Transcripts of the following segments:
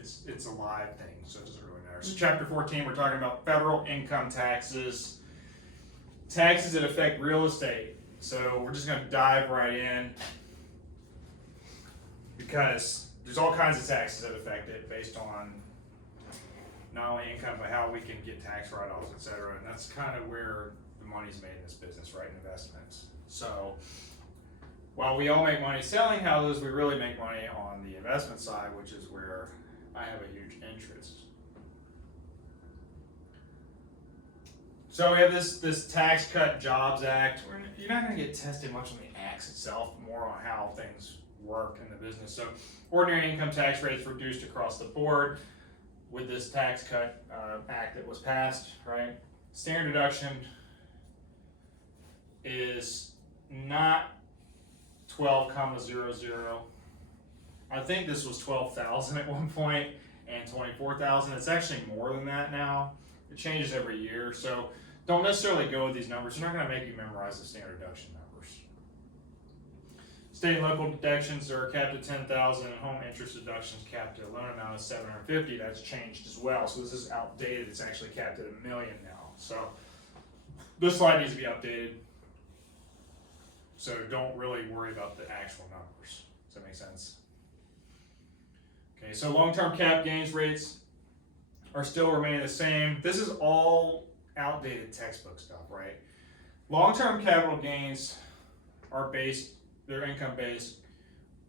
it's a live thing, so it doesn't really matter. So chapter 14, we're talking about federal income taxes, taxes that affect real estate. So we're just gonna dive right in because there's all kinds of taxes that affect it based on not only income, but how we can get tax write-offs, et cetera. And that's kind of where the money's made in this business, right? Investments. So while we all make money selling houses, we really make money on the investment side, which is where I have a huge interest. So we have this Tax Cut Jobs Act. You're not going to get tested much on the acts itself, more on how things work in the business. So ordinary income tax rates reduced across the board with this Tax Cut Act that was passed, right? Standard deduction is not 12,00. I think this was 12,000 at one point and 24,000. It's actually more than that now. It changes every year, so don't necessarily go with these numbers. They're not going to make you memorize the standard deduction numbers. State and local deductions are capped at 10,000, and home interest deductions capped at a loan amount of 750. That's changed as well. So this is outdated. It's actually capped at $1 million now. So this slide needs to be updated. So don't really worry about the actual numbers. Does that make sense? Okay, so long-term cap gains rates are still remaining the same. This is all outdated textbook stuff, right? Long-term capital gains are based, they're income-based.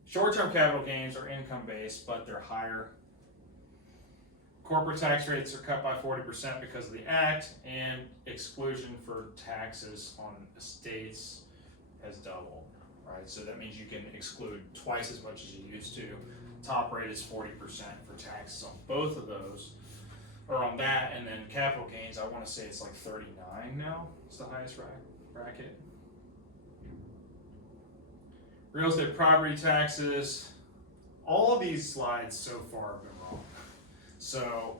Short-term capital gains are income-based, but they're higher. Corporate tax rates are cut by 40% because of the act, and exclusion for taxes on estates has doubled, right? So that means you can exclude twice as much as you used to. Top rate is 40% for taxes on both of those, or on that, and then capital gains, I want to say it's like 39 now. It's the highest bracket. Real estate property taxes. All of these slides so far have been wrong. So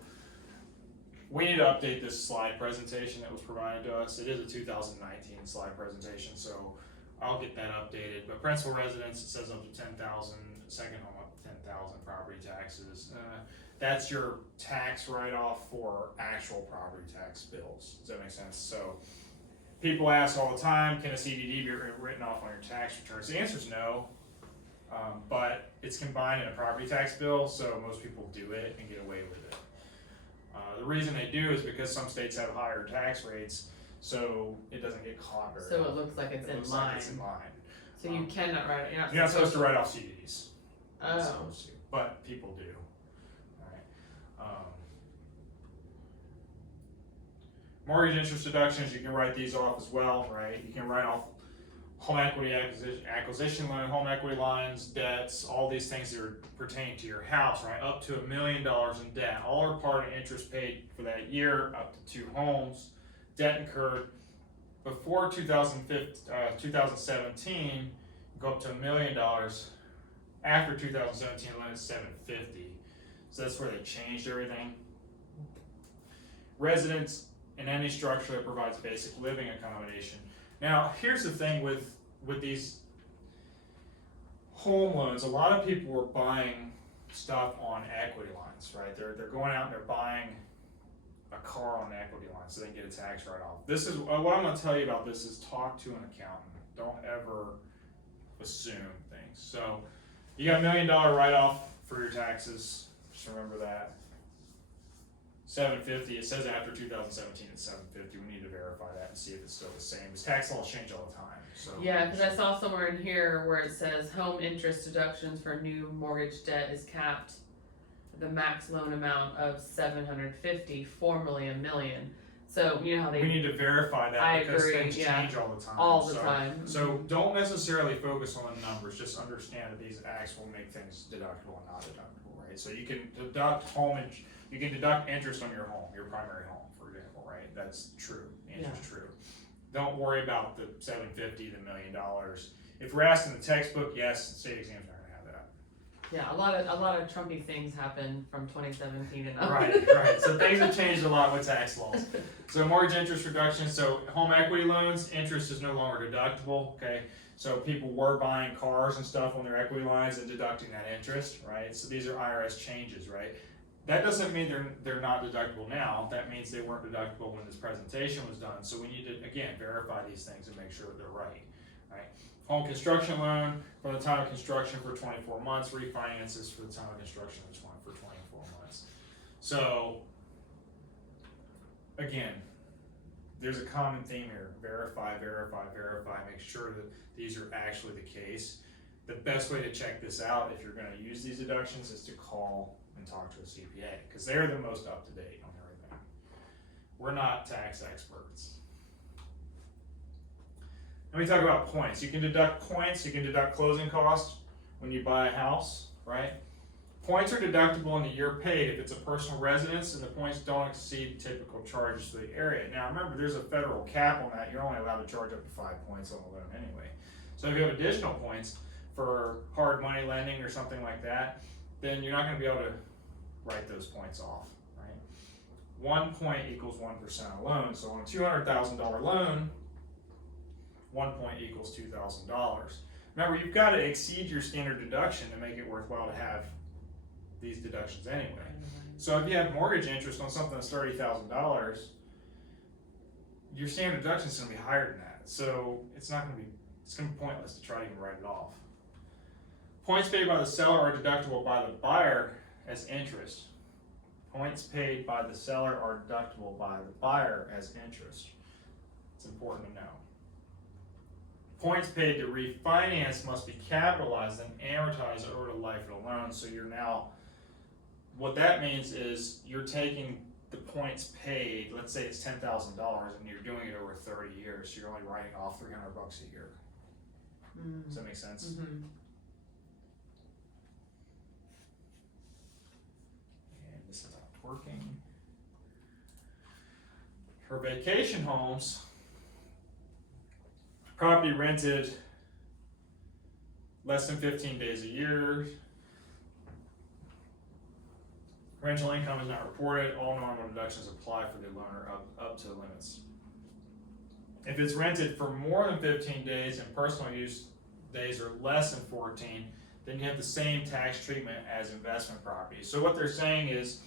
we need to update this slide presentation that was provided to us. It is a 2019 slide presentation, so I'll get that updated. But principal residence, it says up to 10,000, second home up to 10,000, property taxes. That's your tax write-off for actual property tax bills. Does that make sense? So people ask all the time, can a CDD be written off on your tax returns? The answer is no, but it's combined in a property tax bill, so most people do it and get away with it. The reason they do is because some states have higher tax rates, so it doesn't get caught very So often. it looks like it's It in looks line. like it's in line. So you cannot write it. You're not supposed to write off CDs. You're not Oh. supposed to, but people do. Mortgage interest deductions, you can write these off as well, right? You can write off home equity acquisition loan, home equity lines, debts, all these things that are pertaining to your house, right? Up to $1 million in debt. All are part of interest paid for that year, up to 2 homes. Debt incurred before 2017, go up to $1 million. After 2017, limit is $750. So that's where they changed everything. Residents in any structure that provides basic living accommodation. Now, here's the thing with these home loans. A lot of people were buying stuff on equity lines, right? They're going out and they're buying a car on an equity line so they can get a tax write-off. This is what I'm going to tell you about. This is talk to an accountant. Don't ever assume things. So you got $1 million write-off for your taxes. Just remember that. 750. It says after 2017 it's 750. We need to verify that and see if it's still the same. Because tax laws change all the time. So Yeah, because I saw somewhere in here where it says home interest deductions for new mortgage debt is capped the max loan amount of $750, formally $1 million. So you know how we they need to verify that I because agree, things yeah. change all the time. all the time. So don't necessarily focus on the numbers. Just understand that these acts will make things deductible and not deductible, right? So you can deduct you can deduct interest on your home, your primary home, for example, right? That's true. The answer's true. Don't worry about the $750, the $1 million. If we're asked in the textbook, yes, state exams are gonna have that. Yeah, a lot of Trumpy things happened from 2017 and up. Right. So things have changed a lot with tax laws. So mortgage interest reduction. So home equity loans, interest is no longer deductible. Okay. So people were buying cars and stuff on their equity lines and deducting that interest, right? So these are IRS changes, right? That doesn't mean they're not deductible now, that means they weren't deductible when this presentation was done, so we need to, again, verify these things and make sure that they're right, right? Home construction loan from the time of construction for 24 months, refinances for the time of construction for 24 months. So, again, there's a common theme here, verify, verify, verify, make sure that these are actually the case. The best way to check this out, if you're gonna use these deductions, is to call and talk to a CPA, because they're the most up to date on everything. We're not tax experts. Let me talk about points. You can deduct points, you can deduct closing costs when you buy a house, right? Points are deductible in the year paid if it's a personal residence and the points don't exceed typical charges for the area. Now remember, there's a federal cap on that. You're only allowed to charge up to 5 points on a loan anyway. So if you have additional points for hard money lending or something like that, then you're not going to be able to write those points off, right? 1 point equals 1% of loan. So on a $200,000 loan, 1 point equals $2,000. Remember, you've got to exceed your standard deduction to make it worthwhile to have these deductions anyway. So if you have mortgage interest on something that's $30,000, your standard deduction is going to be higher than that. So it's going to be pointless to try to even write it off. Points paid by the seller are deductible by the buyer as interest. Points paid by the seller are deductible by the buyer as interest. It's important to know. Points paid to refinance must be capitalized and amortized over the life of the loan. So you're now, what that means is you're taking the points paid, let's say it's $10,000 and you're doing it over 30 years, so you're only writing off $300 a year. Does that make sense? Mm-hmm. And this is not working. For vacation homes, property rented less than 15 days a year. Rental income is not reported. All normal deductions apply for the loaner up to the limits. If it's rented for more than 15 days and personal use days are less than 14, then you have the same tax treatment as investment property. So what they're saying is,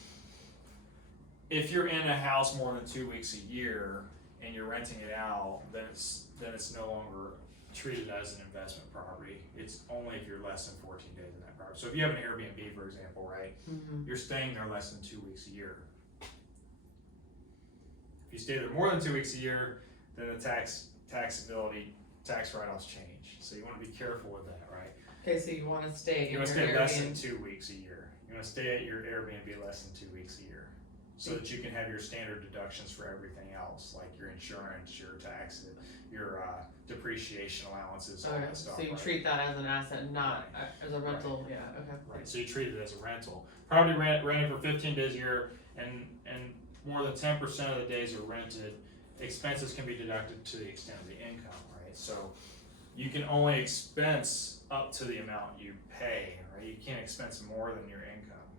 if you're in a house more than 2 weeks a year and you're renting it out, then it's no longer treated as an investment property. It's only if you're less than 14 days in that property. So if you have an Airbnb, for example, right, you're staying there less than 2 weeks a year. If you stay there more than 2 weeks a year, then the taxability, tax write-offs change. So you want to be careful with that, right? Okay, so you want to stay. You want to stay less than 2 weeks a year. You want to stay at your Airbnb less than 2 weeks a year, so that you can have your standard deductions for everything else, like your insurance, your tax, your depreciation allowances, all Okay, that stuff. so you right? treat that as an asset, not as a rental. Yeah. Okay. Right, so you treat it as a rental. Property rented for 15 days a year, and more than 10% of the days are rented, expenses can be deducted to the extent of the income, right? So you can only expense up to the amount you pay, right? You can't expense more than your income.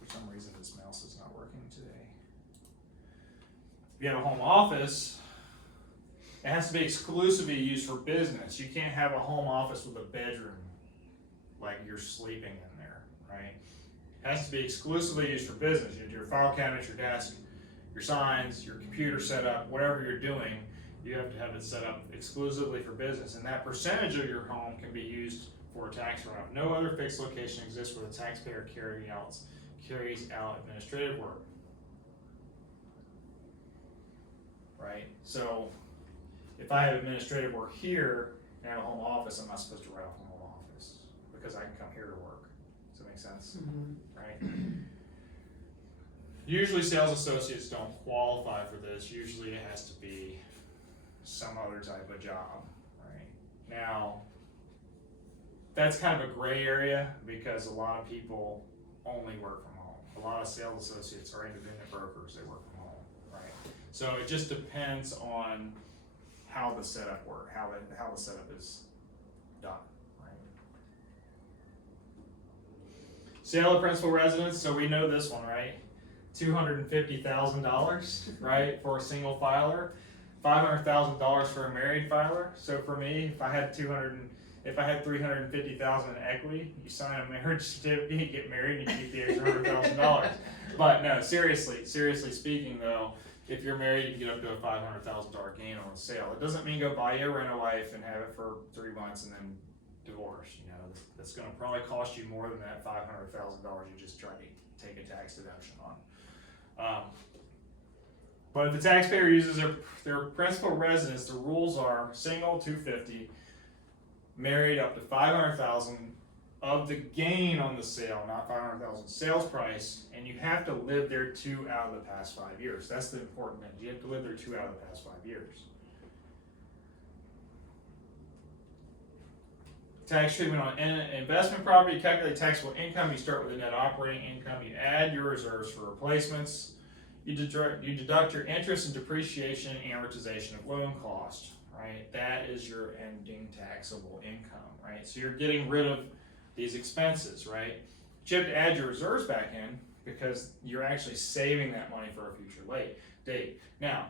For some reason, this mouse is not working today. If you have a home office, it has to be exclusively used for business. You can't have a home office with a bedroom like you're sleeping in there, right? It has to be exclusively used for business. Your file cabinet, your desk, your signs, your computer setup, whatever you're doing, you have to have it set up exclusively for business. And that percentage of your home can be used for a tax write-off. No other fixed location exists where the taxpayer carries out administrative work. Right? So if I have administrative work here and I have a home office, I'm not supposed to write off a home office because I can come here to work. Does that make sense? Right? Usually sales associates don't qualify for this. Usually it has to be some other type of job, right? Now, that's kind of a gray area because a lot of people only work from home. A lot of sales associates are independent brokers, they work from home, right? So it just depends on how the setup works, how the setup is done, right? Sale of principal residence, so we know this one, right? $250,000, right, for a single filer, $500,000 for a married filer. So for me, if I had $250,000 if I had $350,000 in equity, you sign a marriage certificate, get married, and you keep the extra $100,000. But no, seriously speaking though, if you're married, you can get up to a $500,000 gain on a sale. It doesn't mean go buy you a rent-a-wife and have it for 3 months and then divorce. You know, that's going to probably cost you more than that $500,000 you just tried to take a tax deduction on. But if the taxpayer uses their principal residence, the rules are single $250, married up to $500,000 of the gain on the sale, not $500,000 sales price, and you have to live there 2 out of the past 5 years. That's the important thing. You have to live there 2 out of the past 5 years. Tax treatment on investment property, calculate taxable income. You start with the net operating income. You add your reserves for replacements. You deduct your interest and depreciation and amortization of loan cost, right? That is your ending taxable income, right? So you're getting rid of these expenses, right? But you have to add your reserves back in because you're actually saving that money for a future date. Now,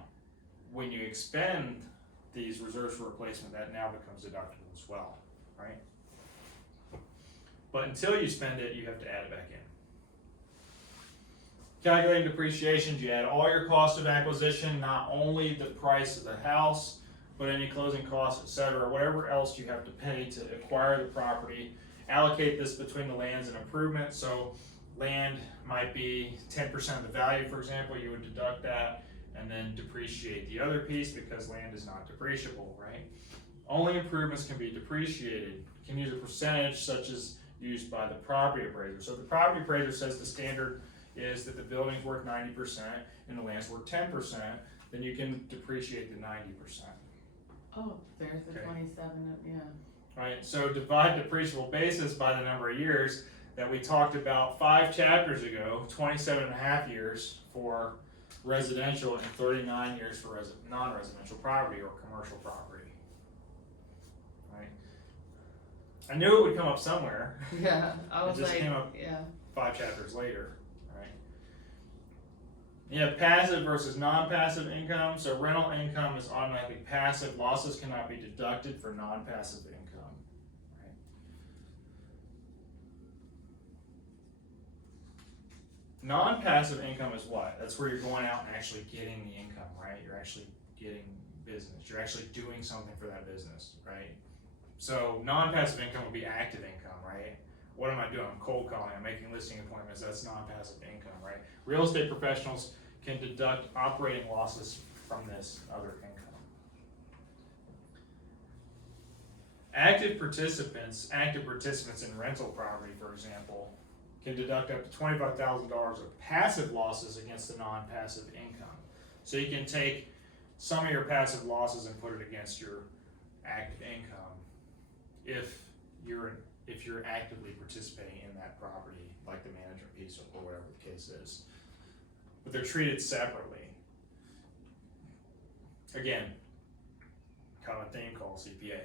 when you expend these reserves for replacement, that now becomes deductible as well, right? But until you spend it, you have to add it back in. Calculating depreciation, you add all your cost of acquisition, not only the price of the house, but any closing costs, etc., whatever else you have to pay to acquire the property. Allocate this between the lands and improvements. So land might be 10% of the value, for example, you would deduct that and then depreciate the other piece because land is not depreciable, right? Only improvements can be depreciated. You can use a percentage such as used by the property appraiser. So if the property appraiser says the standard is that the building's worth 90% and the land's worth 10%, then you can depreciate the 90%. Oh, there's the Okay. 27, yeah. Right, so divide depreciable basis by the number of years that we talked about 5 chapters ago, 27 and a half years for residential and 39 years for non-residential property or commercial property. Right? I knew it would come up somewhere. Yeah, I was It just like, came up yeah. 5 chapters later, right? You have passive versus non-passive income. So rental income is automatically passive. Losses cannot be deducted for non-passive income. Right? Non-passive income is what? That's where you're going out and actually getting the income, right? You're actually getting business. You're actually doing something for that business, right? So non-passive income would be active income, right? What am I doing? I'm cold calling, I'm making listing appointments, that's non-passive income, right? Real estate professionals can deduct operating losses from this other income. Active participants in rental property, for example, can deduct up to $25,000 of passive losses against the non-passive income. So you can take some of your passive losses and put it against your active income if you're actively participating in that property, like the management piece or whatever the case is. But they're treated separately. Again, common theme called CPA.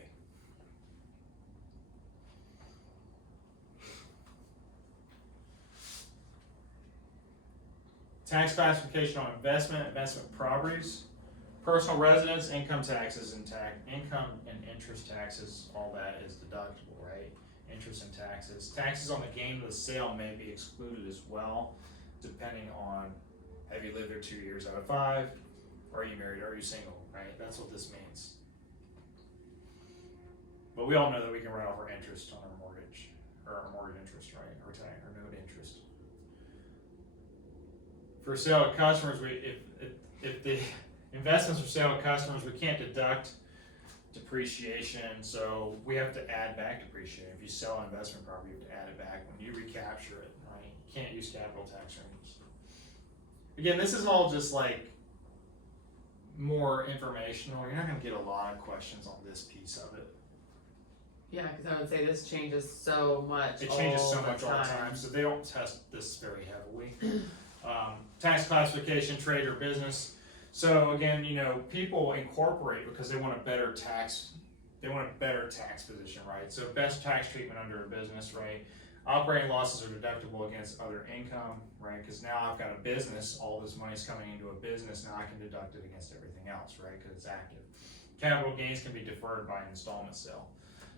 Tax classification on investment properties, personal residence, income taxes, and income and interest taxes, all that is deductible, right? Interest and taxes. Taxes on the gain of the sale may be excluded as well, depending on have you lived there 2 years out of 5, are you married, are you single, right? That's what this means. But we all know that we can write off our interest on our mortgage, or our mortgage interest, right? Or note interest. For sale to customers, if the investments are sale to customers, we can't deduct depreciation, so we have to add back depreciation. If you sell an investment property, you have to add it back when you recapture it, right? You can't use capital tax earnings. Again, this is all just like more informational. You're not going to get a lot of questions on this piece of it. Yeah, because I would say this changes so much. It changes so much all the time, so they don't test this very heavily. Tax classification, trade or business. So again, people incorporate because they want a better tax position, right? So best tax treatment under a business, right? Operating losses are deductible against other income, right? Because now I've got a business, all this money's coming into a business, now I can deduct it against everything else, right? Because it's active. Capital gains can be deferred by an installment sale.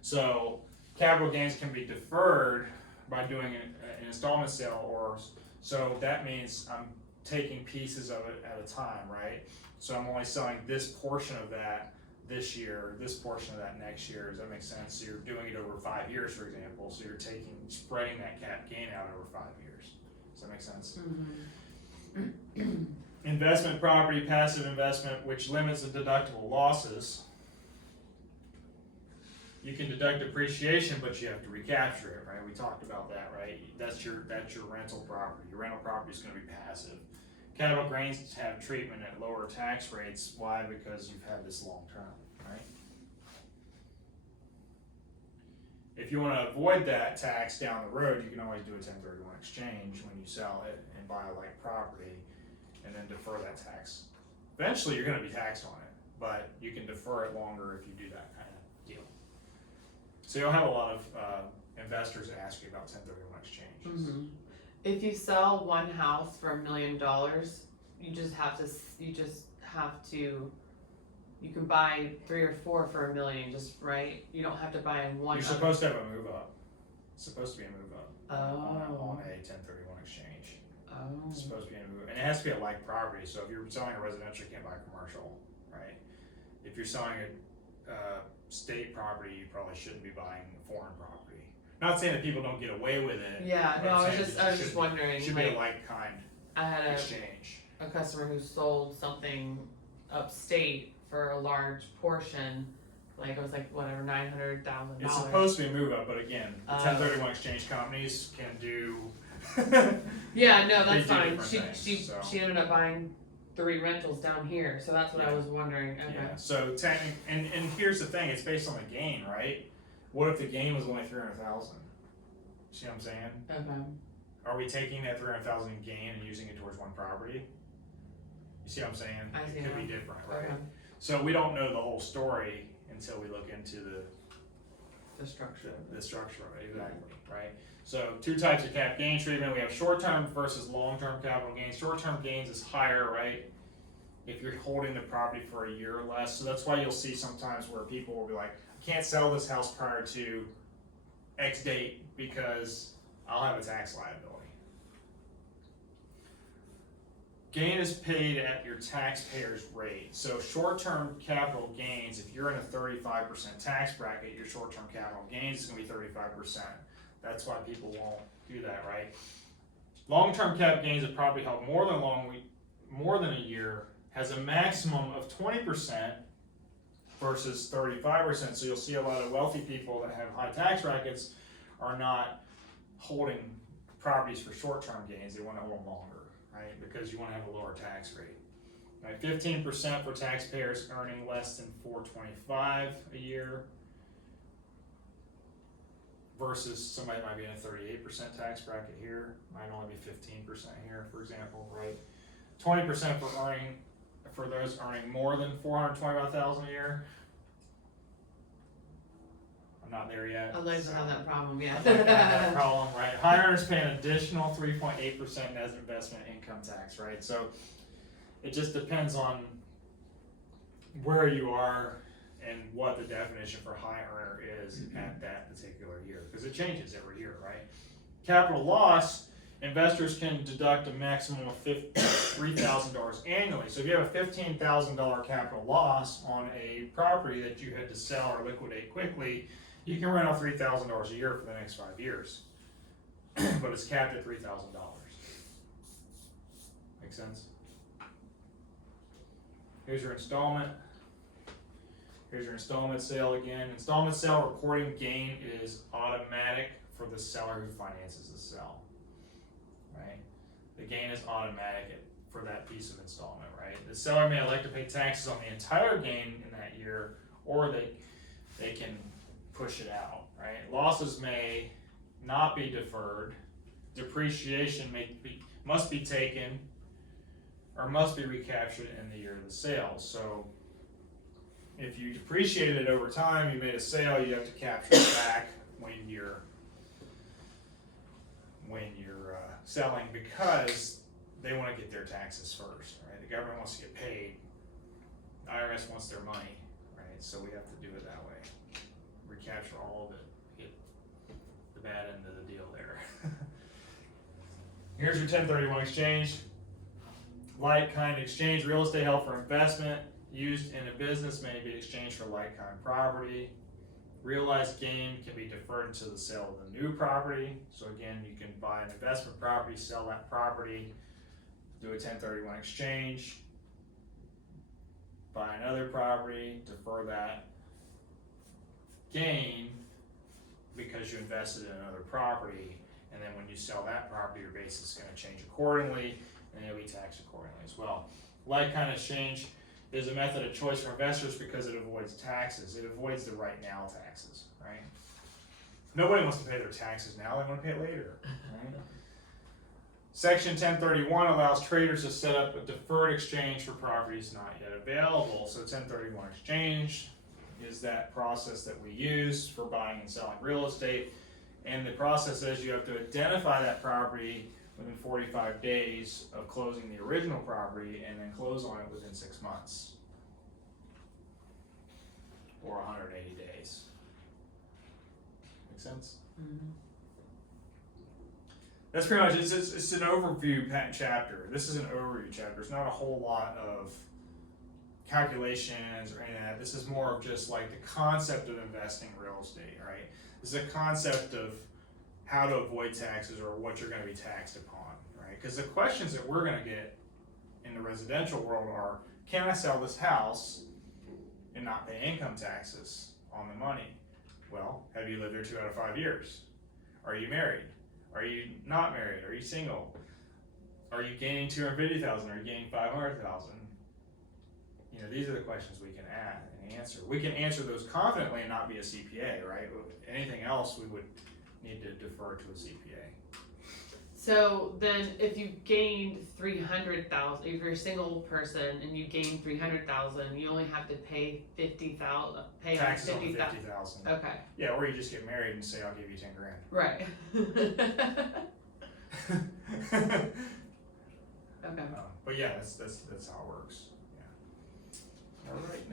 So capital gains can be deferred by doing an installment sale, or, so that means I'm taking pieces of it at a time, right? So I'm only selling this portion of that this year, this portion of that next year. Does that make sense? So you're doing it over 5 years, for example. So you're spreading that cap gain out over 5 years. Does that make sense? Investment property, passive investment, which limits the deductible losses. You can deduct depreciation, but you have to recapture it, right? We talked about that, right? That's your rental property. Your rental property is going to be passive. Capital gains have treatment at lower tax rates. Why? Because you've had this long term, right? If you want to avoid that tax down the road, you can always do a 1031 exchange when you sell it and buy a like property, and then defer that tax. Eventually, you're going to be taxed on it, but you can defer it longer if you do that kind of deal. So you'll have a lot of investors that ask you about 1031 exchanges. If you sell one house for $1 million, you just have to, you can buy 3 or 4 for $1 million, just right? You don't have to buy in one. You're supposed to have a move up. It's supposed to be a move up on a 1031 exchange. It's supposed to be a move up. And it has to be a like property. So if you're selling a residential, you can't buy commercial, right? If you're selling a state property, you probably shouldn't be buying foreign property. Not saying that people don't get away with it. Yeah, no, I was just wondering. It should be a like kind I had exchange. a customer who sold something upstate for a large portion, like it was like whatever $900,000. It's supposed to be a move up, but again, 1031 exchange companies can do. Yeah, no, that's They do fine. different things, She ended up buying 3 rentals down here, so that's what I was wondering. Okay. Yeah. So and here's the thing: it's based on the gain, right? What if the gain was only 300,000? See what I'm saying? Okay. Are we taking that 300,000 gain and using it towards one property? You see what I'm saying? I see It could now. be different, right? Okay. So we don't know the whole story until we look into The structure. the structure of it, exactly, right? So 2 types of cap gain treatment. We have short-term versus long-term capital gains. Short-term gains is higher, right? If you're holding the property for a year or less. So that's why you'll see sometimes where people will be like, I can't sell this house prior to X date because I'll have a tax liability. Gain is paid at your taxpayer's rate. So short-term capital gains, if you're in a 35% tax bracket, your short-term capital gains is going to be 35%. That's why people won't do that, right? Long-term cap gains of property held more than a year has a maximum of 20% versus 35%. So you'll see a lot of wealthy people that have high tax brackets are not holding properties for short-term gains. They want to hold them longer, right? Because you want to have a lower tax rate. Right? 15% for taxpayers earning less than $425 a year versus somebody might be in a 38% tax bracket here, might only be 15% here, for example, right? 20% for those earning more than $425,000 a year. I'm not there yet. I'd like to have that problem, yeah. I'd like to have that problem, right? High earners pay an additional 3.8% as investment income tax, right? So it just depends on where you are and what the definition for high earner is at that particular year, because it changes every year, right? Capital loss, investors can deduct a maximum of $3,000 annually. So if you have a $15,000 capital loss on a property that you had to sell or liquidate quickly, you can rent off $3,000 a year for the next 5 years, but it's capped at $3,000. Make sense? Here's your installment. Here's your installment sale again. Installment sale reporting gain is automatic for the seller who finances the sale, right? The gain is automatic for that piece of installment, right? The seller may elect to pay taxes on the entire gain in that year, or they can push it out, right? Losses may not be deferred. Depreciation must be taken or must be recaptured in the year of the sale. So if you depreciated it over time, you made a sale, you have to capture it back when you're selling, because they want to get their taxes first, right? The government wants to get paid. The IRS wants their money, right? So we have to do it that way. recapture all of it, get the bad end of the deal there. Here's your 1031 exchange. Like-kind exchange, real estate held for investment, used in a business may be exchanged for like-kind property. Realized gain can be deferred until the sale of the new property. So again, you can buy an investment property, sell that property, do a 1031 exchange, buy another property, defer that gain because you invested in another property, and then when you sell that property, your basis is going to change accordingly, and it'll be taxed accordingly as well. Like-kind exchange is a method of choice for investors because it avoids taxes. It avoids the right now taxes, right? Nobody wants to pay their taxes now, they want to pay it later, right? Section 1031 allows traders to set up a deferred exchange for properties not yet available. So 1031 exchange is that process that we use for buying and selling real estate. And the process is you have to identify that property within 45 days of closing the original property and then close on it within 6 months. Or 180 days. Make sense? Mm-hmm. That's pretty much, it's an overview chapter. This is an overview chapter. There's not a whole lot of calculations or any of that. This is more of just like the concept of investing in real estate, right? This is a concept of how to avoid taxes or what you're going to be taxed upon, right? Because the questions that we're going to get in the residential world are, can I sell this house and not pay income taxes on the money? Well, have you lived there 2 out of 5 years? Are you married? Are you not married? Are you single? Are you gaining 250,000? Are you gaining 500,000? You know, these are the questions we can add and answer. We can answer those confidently and not be a CPA, right? Anything else we would need to defer to a CPA. So then if you gained 300,000, if you're a single person and you gain 300,000, you only have to pay 50,000, pay on Taxes on 50,000. 50,000. Okay. Yeah, or you just get married and say, I'll give you 10 grand. Right. Okay. But yeah, that's how it works. Yeah. All right.